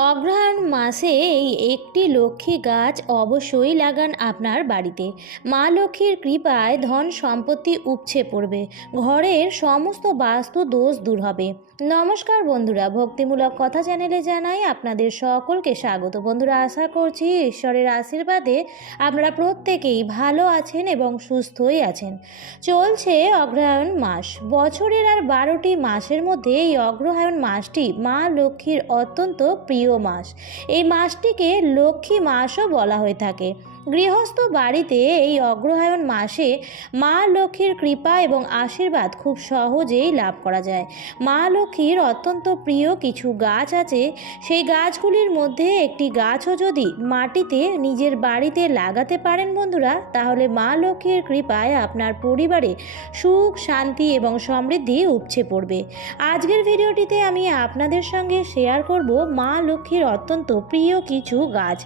অগ্রহায়ণ মাসে এই একটি লক্ষ্মী গাছ অবশ্যই লাগান আপনার বাড়িতে। মা লক্ষ্মীর কৃপায় ধন সম্পত্তি উপচে পড়বে, ঘরের সমস্ত বাস্তু দোষ দূর হবে। নমস্কার বন্ধুরা, ভক্তিমূলক কথা চ্যানেলে জানাই আপনাদের সকলকে স্বাগত। বন্ধুরা, আশা করছি ঈশ্বরের আশীর্বাদে আপনারা প্রত্যেকেই ভালো আছেন এবং সুস্থই আছেন। চলছে অগ্রহায়ণ মাস। বছরের আর 12টি মাসের মধ্যে এই অগ্রহায়ণ মাসটি মা লক্ষ্মীর অত্যন্ত প্রিয় মাস। এই মাসটিকে লক্ষ্মী মাসও বলা হয়ে থাকে। গৃহস্থ বাড়িতে এই অগ্রহায়ণ মাসে মা লক্ষ্মীর কৃপা এবং আশীর্বাদ খুব সহজেই লাভ করা যায়। মা লক্ষ্মীর অত্যন্ত প্রিয় কিছু গাছ আছে। সেই গাছগুলির মধ্যে একটি গাছও যদি মাটিতে নিজের বাড়িতে লাগাতে পারেন বন্ধুরা, তাহলে মা লক্ষ্মীর কৃপায় আপনার পরিবারে সুখ, শান্তি এবং সমৃদ্ধি উপচে পড়বে। আজকের ভিডিওটিতে আমি আপনাদের সঙ্গে শেয়ার করব মা লক্ষ্মীর অত্যন্ত প্রিয় কিছু গাছ।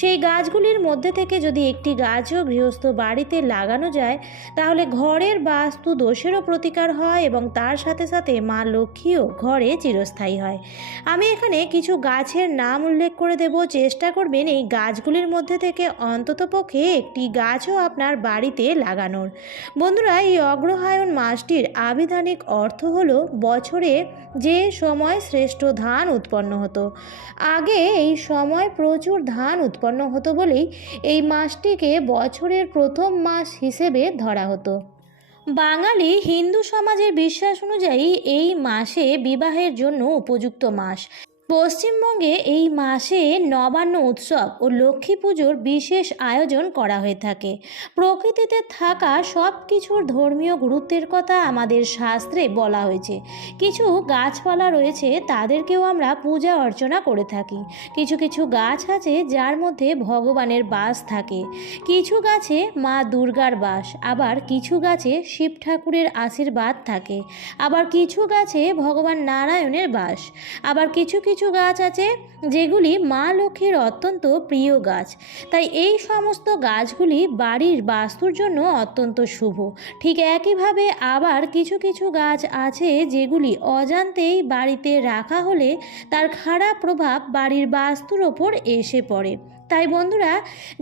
সেই গাছগুলির মধ্যে থেকে যদি একটি গাছও গৃহস্থ বাড়িতে লাগানো যায়, তাহলে ঘরের বাস্তু দোষেরও প্রতিকার হয় এবং তার সাথে সাথে মা লক্ষ্মীও ঘরে চিরস্থায়ী হয়। আমি এখানে কিছু গাছের নাম উল্লেখ করে দেব। চেষ্টা করবেন এই গাছগুলির মধ্যে থেকে অন্ততপক্ষে একটি গাছও আপনার বাড়িতে লাগানোর। বন্ধুরা, এই অগ্রহায়ণ মাসটির আবিধানিক অর্থ হলো বছরে যে সময় শ্রেষ্ঠ ধান উৎপন্ন হতো। আগে এই সময় প্রচুর ধান উৎপন্ন হতো বলেই এই মাসটিকে বছরের প্রথম মাস হিসেবে ধরা হতো। বাঙালি হিন্দু সমাজের বিশ্বাস অনুযায়ী এই মাসে বিবাহের জন্য উপযুক্ত মাস। পশ্চিমবঙ্গে এই মাসে নবান্ন উৎসব ও লক্ষ্মী পুজোর বিশেষ আয়োজন করা হয়ে থাকে। প্রকৃতিতে থাকা সব কিছুর ধর্মীয় গুরুত্বের কথা আমাদের শাস্ত্রে বলা হয়েছে। কিছু গাছপালা রয়েছে, তাদেরকেও আমরা পূজা অর্চনা করে থাকি। কিছু কিছু গাছ আছে যার মধ্যে ভগবানের বাস থাকে। কিছু গাছে মা দুর্গার বাস, আবার কিছু গাছে শিব ঠাকুরের আশীর্বাদ থাকে, আবার কিছু গাছে ভগবান নারায়ণের বাস, আবার কিছু কিছু গাছ আছে যেগুলি মা লক্ষ্মীর অত্যন্ত প্রিয় গাছ। তাই এই সমস্ত গাছগুলি বাড়ির বাস্তুর জন্য অত্যন্ত শুভ। ঠিক একইভাবে আবার কিছু কিছু গাছ আছে যেগুলি অজান্তেই বাড়িতে রাখা হলে তার খারাপ প্রভাব বাড়ির বাস্তুর ওপর এসে পড়ে। তাই বন্ধুরা,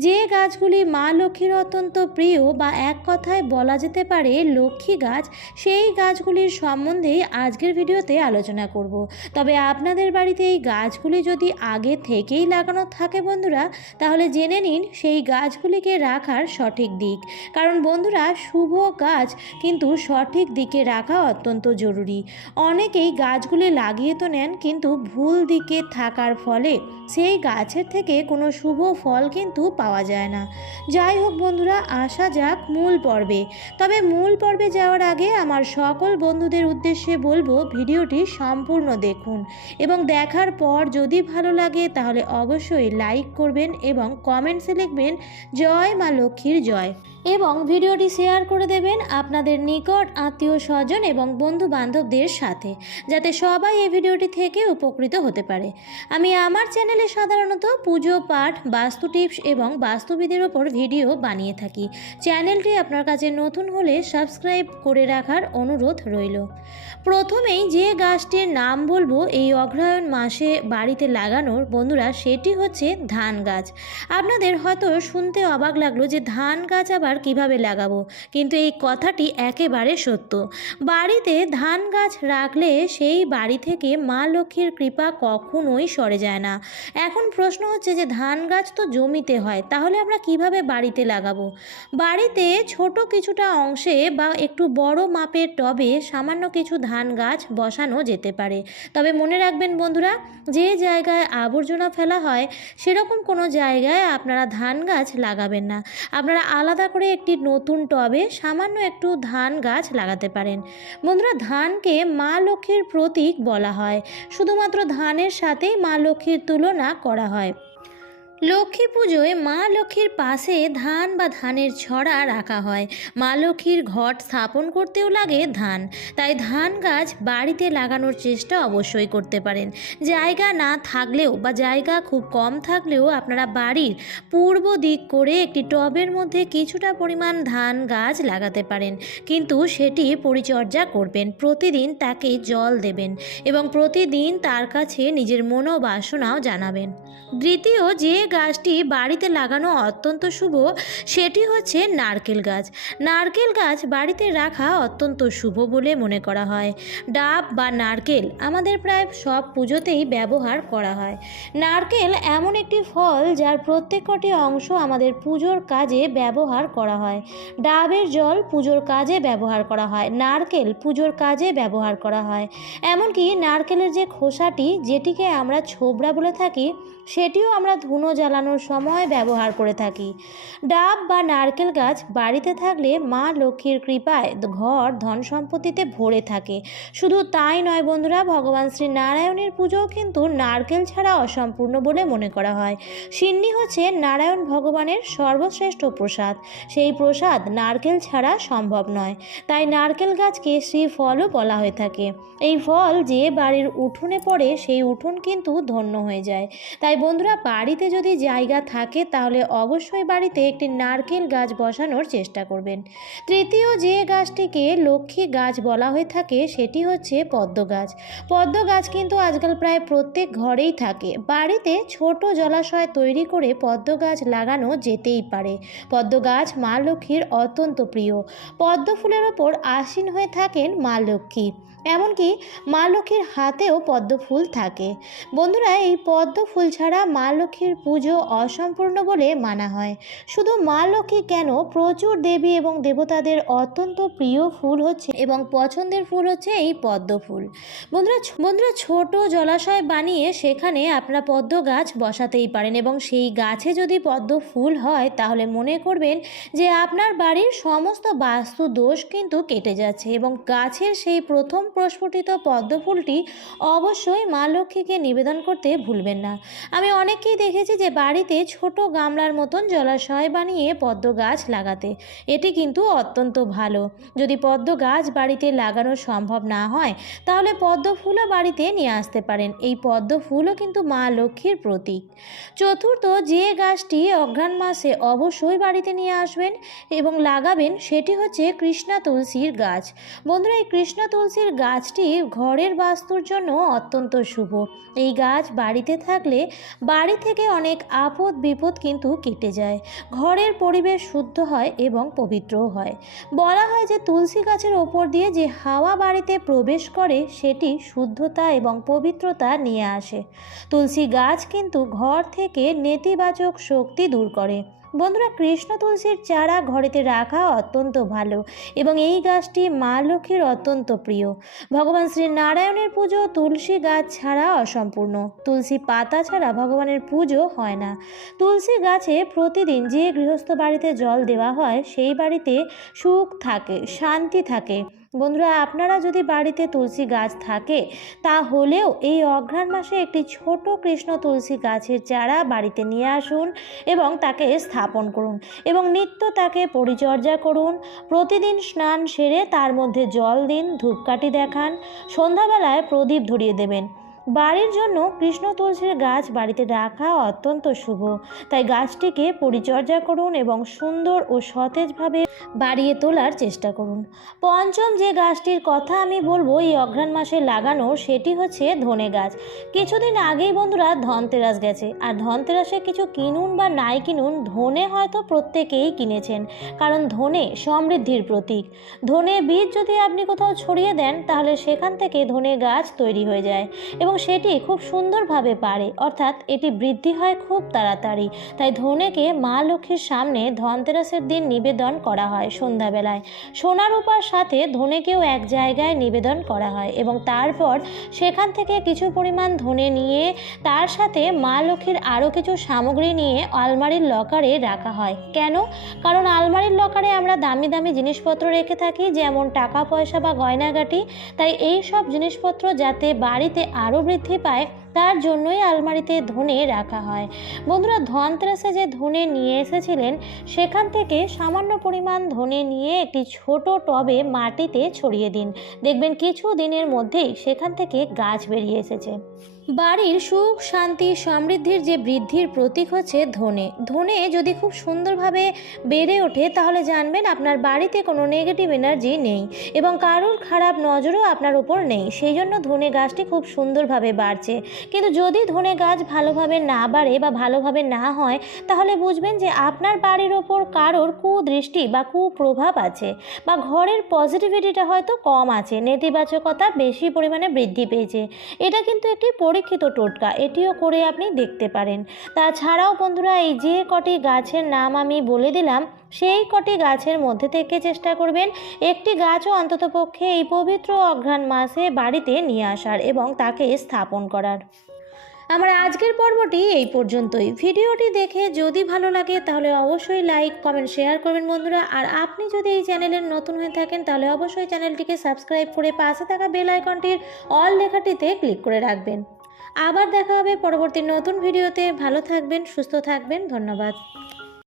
যে গাছগুলি মা লক্ষ্মীর অত্যন্ত প্রিয় বা এক কথায় বলা যেতে পারে লক্ষ্মী গাছ, সেই গাছগুলির সম্বন্ধেই আজকের ভিডিওতে আলোচনা করব। তবে আপনাদের বাড়িতে এই গাছগুলি যদি আগে থেকেই লাগানো থাকে বন্ধুরা, তাহলে জেনে নিন সেই গাছগুলিকে রাখার সঠিক দিক। কারণ বন্ধুরা, শুভ গাছ কিন্তু সঠিক দিকে রাখা অত্যন্ত জরুরি। অনেকেই গাছগুলি লাগিয়ে তো নেন, কিন্তু ভুল দিকে থাকার ফলে সেই গাছের থেকে কোনো শুভ ফল কিন্তু পাওয়া যায় না। যাই হোক বন্ধুরা, আসা যাক মূল পর্বে। তবে মূল পর্বে যাওয়ার আগে আমার সকল বন্ধুদের উদ্দেশ্যে বলবো, ভিডিওটি সম্পূর্ণ দেখুন এবং দেখার পর যদি ভালো লাগে তাহলে অবশ্যই লাইক করবেন এবং কমেন্টসে লিখবেন জয় মা লক্ষ্মীর জয়, এবং ভিডিওটি শেয়ার করে দেবেন আপনাদের নিকট আত্মীয় স্বজন এবং বন্ধু বান্ধবদের সাথে, যাতে সবাই এই ভিডিওটি থেকে উপকৃত হতে পারে। আমি আমার চ্যানেলে সাধারণত পুজো পাঠ, বাস্তু টিপস এবং বাস্তুবিধির ওপর ভিডিও বানিয়ে থাকি। চ্যানেলটি আপনার কাছে নতুন হলে সাবস্ক্রাইব করে রাখার অনুরোধ রইল। প্রথমেই যে গাছটির নাম বলবো এই অগ্রহায়ণ মাসে বাড়িতে লাগানোর বন্ধুরা, সেটি হচ্ছে ধান গাছ। আপনাদের হয়তো শুনতে অবাক লাগলো যে ধান গাছ আবার কিভাবে লাগাবো, কিন্তু এই কথাটি একেবারে সত্য। বাড়িতে ধান গাছ রাখলে সেই বাড়ি থেকে মা লক্ষ্মীর কৃপা কখনোই সরে যায় না। এখন প্রশ্ন হচ্ছে যে ধান গাছ তো জমিতে হয়, তাহলে আমরা কিভাবে বাড়িতে লাগাবো? বাড়িতে ছোট কিছুটা অংশে বা একটু বড় মাপের টবে সামান্য কিছু ধান গাছ বসানো যেতে পারে। তবে মনে রাখবেন বন্ধুরা, যে জায়গায় আবর্জনা ফেলা হয় সেরকম কোনো জায়গায় আপনারা ধান গাছ লাগাবেন না। আপনারা আলাদা করে একটি নতুন টবে সামান্য একটু ধান গাছ লাগাতে পারেন। বন্ধুরা, ধানকে মা লক্ষ্মীর প্রতীক বলা হয়। শুধুমাত্র ধানের সাথেই মা লক্ষ্মীর তুলনা করা হয়। লক্ষ্মী পুজোয় মা লক্ষ্মীর পাশে ধান বা ধানের ছড়া রাখা হয়। মা লক্ষ্মীর ঘট স্থাপন করতেও লাগে ধান, তাই ধান গাছ বাড়িতে লাগানোর চেষ্টা অবশ্যই করতে পারেন। জায়গা না থাকলেও বা জায়গা খুব কম থাকলেও আপনারা বাড়ির পূর্ব দিক করে একটি টবের মধ্যে কিছুটা পরিমাণ ধান গাছ লাগাতে পারেন, কিন্তু সেটি পরিচর্যা করবেন, প্রতিদিন তাকে জল দেবেন এবং প্রতিদিন তার কাছে নিজের মনোবাসনাও জানাবেন। দ্বিতীয় যে গাছটি বাড়িতে লাগানো অত্যন্ত শুভ সেটি হচ্ছে নারকেল গাছ। নারকেল গাছ বাড়িতে রাখা অত্যন্ত শুভ বলে মনে করা হয়। ডাব বা নারকেল আমাদের প্রায় সব পুজোতেই ব্যবহার করা হয়। নারকেল এমন একটি ফল যার প্রত্যেকটি অংশ আমাদের পুজোর কাজে ব্যবহার করা হয়। ডাবের জল পুজোর কাজে ব্যবহার করা হয়, নারকেল পুজোর কাজে ব্যবহার করা হয়। এমনকি নারকেলের যে খোসাটি, যেটিকে আমরা ছোবড়া বলে থাকি, সেটিও আমরা ধুনো জ্বালানোর সময় ব্যবহার করে থাকি। ডাব বা নারকেল গাছ বাড়িতে থাকলে মা লক্ষ্মীর কৃপায় ঘর ধন সম্পত্তিতে ভরে থাকে। শুধু তাই নয় বন্ধুরা, ভগবান শ্রী নারায়ণের পুজোও কিন্তু নারকেল ছাড়া অসম্পূর্ণ বলে মনে করা হয়। সিন্নি হচ্ছে নারায়ণ ভগবানের সর্বশ্রেষ্ঠ প্রসাদ, সেই প্রসাদ নারকেল ছাড়া সম্ভব নয়। তাই নারকেল গাছকে শ্রীফলও বলা হয়ে থাকে। এই ফল যে বাড়ির উঠোনে পড়ে সেই উঠোন কিন্তু ধন্য হয়ে যায়। তাই বন্ধুরা, বাড়িতে যদি জায়গা থাকে তাহলে অবশ্যই বাড়িতে একটি নারকেল গাছ বসানোর চেষ্টা করবেন। তৃতীয় যে গাছটিকে লক্ষ্মী গাছ বলা হয়ে থাকে সেটি হচ্ছে পদ্ম গাছ। পদ্ম গাছ কিন্তু আজকাল প্রায় প্রত্যেক ঘরেই থাকে। বাড়িতে ছোট জলাশয় তৈরি করে পদ্ম গাছ লাগানো যেতেই পারে। পদ্ম গাছ মা লক্ষ্মীর অত্যন্ত প্রিয়। পদ্ম ফুলের ওপর আসীন হয়ে থাকেন মা লক্ষ্মী, এমনকি মা লক্ষ্মীর হাতেও পদ্ম ফুল থাকে। বন্ধুরা, এই পদ্ম ফুল ছাড়া মা লক্ষ্মীর পুজো অসম্পূর্ণ বলে মানা হয়। শুধু মা লক্ষ্মী কেন, প্রচুর দেবী এবং দেবতাদের অত্যন্ত প্রিয় ফুল হচ্ছে এবং পছন্দের ফুল হচ্ছে এই পদ্ম ফুল। বন্ধুরা ছোট জলাশয় বানিয়ে সেখানে আপনারা পদ্ম গাছ বসাতেই পারেন এবং সেই গাছে যদি পদ্ম ফুল হয় তাহলে মনে করবেন যে আপনার বাড়ির সমস্ত বাস্তু দোষ কিন্তু কেটে যাচ্ছে এবং গাছের সেই প্রথম প্রস্ফুটিত পদ্ম ফুলটি অবশ্যই মা লক্ষ্মীকে নিবেদন করতে ভুলবেন না। আমি অনেককেই দেখেছি যে বাড়িতে ছোট গামলার মতন জলাশয় বানিয়ে পদ্ম গাছ লাগাতে। এটি কিন্তু অত্যন্ত ভালো। যদি পদ্ম গাছ বাড়িতে লাগানো সম্ভব না হয় তাহলে পদ্ম ফুলও বাড়িতে নিয়ে আসতে পারেন। এই পদ্ম ফুলও কিন্তু মা লক্ষ্মীর প্রতীক। চতুর্থ যে গাছটি অঘ্রাণ মাসে অবশ্যই বাড়িতে নিয়ে আসবেন এবং লাগাবেন সেটি হচ্ছে কৃষ্ণা তুলসীর গাছ। বন্ধুরা, এই কৃষ্ণা তুলসীর গাছটি ঘরের বাস্তুর জন্য অত্যন্ত শুভ। এই গাছ বাড়িতে থাকলে বাড়ি থেকে অনেক আপদ বিপদ কিন্তু কেটে যায়, ঘরের পরিবেশ শুদ্ধ হয় এবং পবিত্রও হয়। বলা হয় যে তুলসী গাছের ওপর দিয়ে যে হাওয়া বাড়িতে প্রবেশ করে সেটি শুদ্ধতা এবং পবিত্রতা নিয়ে আসে। তুলসী গাছ কিন্তু ঘর থেকে নেতিবাচক শক্তি দূর করে। বন্ধুরা, কৃষ্ণ তুলসীর চারা ঘরেতে রাখা অত্যন্ত ভালো এবং এই গাছটি মা লক্ষ্মীর অত্যন্ত প্রিয়। ভগবান শ্রী নারায়ণের পুজো তুলসী গাছ ছাড়া অসম্পূর্ণ। তুলসী পাতা ছাড়া ভগবানের পুজো হয় না। তুলসী গাছে প্রতিদিন যে গৃহস্থ বাড়িতে জল দেওয়া হয় সেই বাড়িতে সুখ থাকে, শান্তি থাকে। বন্ধুরা, আপনারা যদি বাড়িতে তুলসী গাছ থাকে তাহলেও এই অঘ্রাণ মাসে একটি ছোট কৃষ্ণ তুলসী গাছের চারা বাড়িতে নিয়ে আসুন এবং তাকে স্থাপন করুন এবং নিত্য তাকে পরিচর্যা করুন। প্রতিদিন স্নান সেরে তার মধ্যে জল দিন, ধূপকাঠি দেখান, সন্ধ্যাবেলায় প্রদীপ ধরিয়ে দেবেন। বাড়ির জন্য কৃষ্ণ তুলসীর গাছ বাড়িতে রাখা অত্যন্ত শুভ। তাই গাছটিকে পরিচর্যা করুন এবং সুন্দর ও সতেজভাবে বাড়িয়ে তোলার চেষ্টা করুন। পঞ্চম যে গাছটির কথা আমি বলবো এই অঘ্রাণ মাসে লাগানো সেটি হচ্ছে ধনে গাছ। কিছুদিন আগেই বন্ধুরা ধনতেরাস গেছে, আর ধনতেরাসে কিছু কিনুন বা নাই কিনুন, ধনে হয়তো প্রত্যেকেই কিনেছেন, কারণ ধনে সমৃদ্ধির প্রতীক। ধনে বীজ যদি আপনি কোথাও ছড়িয়ে দেন তাহলে সেখান থেকে ধনে গাছ তৈরি হয়ে যায় এবং সেটি খুব সুন্দরভাবে বাড়ে, অর্থাৎ এটি বৃদ্ধি হয় খুব তাড়াতাড়ি। তাই ধনেকে মা লক্ষ্মীর সামনে ধনতেরাসের দিন নিবেদন করা হয় সন্ধ্যাবেলায়। সোনা রূপার সাথে ধনেকেও এক জায়গায় নিবেদন করা হয় এবং তারপর সেখান থেকে কিছু পরিমাণ ধনে নিয়ে তার সাথে মা লক্ষ্মীর আরও কিছু সামগ্রী নিয়ে আলমারির লকারে রাখা হয়। কেন? কারণ আলমারির লকারে আমরা দামি দামি জিনিসপত্র রেখে থাকি, যেমন টাকা পয়সা বা গয়নাগাটি। তাই এই সব জিনিসপত্র যাতে বাড়িতে আরও বৃদ্ধি পায় তার জন্যই আলমারিতে ধনে রাখা হয়। বন্ধুরা, ধনতেরাসে যে ধনে নিয়ে এসেছিলেন সেখান থেকে সামান্য পরিমাণ ধনে নিয়ে একটি ছোট টবে মাটিতে ছড়িয়ে দিন। দেখবেন কিছু দিনের মধ্যেই সেখান থেকে গাছ বেরিয়ে এসেছে। বাড়ির সুখ, শান্তি, সমৃদ্ধির যে বৃদ্ধির প্রতীক হচ্ছে ধনে। ধনে যদি খুব সুন্দরভাবে বেড়ে ওঠে তাহলে জানবেন আপনার বাড়িতে কোনো নেগেটিভ এনার্জি নেই এবং কারোর খারাপ নজরও আপনার উপর নেই। সেই জন্য ধনে গাছটি খুব সুন্দরভাবে বাড়ছে। কিন্তু যদি ধনে গাছ ভালোভাবে না বাড়ে বা ভালোভাবে না হয় তাহলে বুঝবেন যে আপনার বাড়ির ওপর কারোর কুদৃষ্টি বা কুপ্রভাব আছে, বা ঘরের পজিটিভিটিটা হয়তো কম আছে, নেতিবাচকতা বেশি পরিমাণে বৃদ্ধি পেয়েছে। এটা কিন্তু একটি পরীক্ষিত টোটকা, এটিও করে আপনি দেখতে পারেন। তাছাড়াও বন্ধুরা, এই যে কটি গাছের নাম আমি বলে দিলাম সেই কটি গাছের মধ্যে থেকে চেষ্টা করবেন একটি গাছও অন্ততপক্ষে এই পবিত্র অঘ্রাণ মাসে বাড়িতে নিয়ে আসার এবং তাকে স্থাপন করার। আমার আজকের পর্বটি এই পর্যন্তই। ভিডিওটি দেখে যদি ভালো লাগে তাহলে অবশ্যই লাইক, কমেন্ট, শেয়ার করবেন বন্ধুরা। আর আপনি যদি এই চ্যানেলের নতুন হয়ে থাকেন তাহলে অবশ্যই চ্যানেলটিকে সাবস্ক্রাইব করে পাশে থাকা বেল আইকনটির অল লেখাটিতে ক্লিক করে রাখবেন। আবার দেখা হবে পরবর্তী নতুন ভিডিওতে। ভালো থাকবেন, সুস্থ থাকবেন। ধন্যবাদ।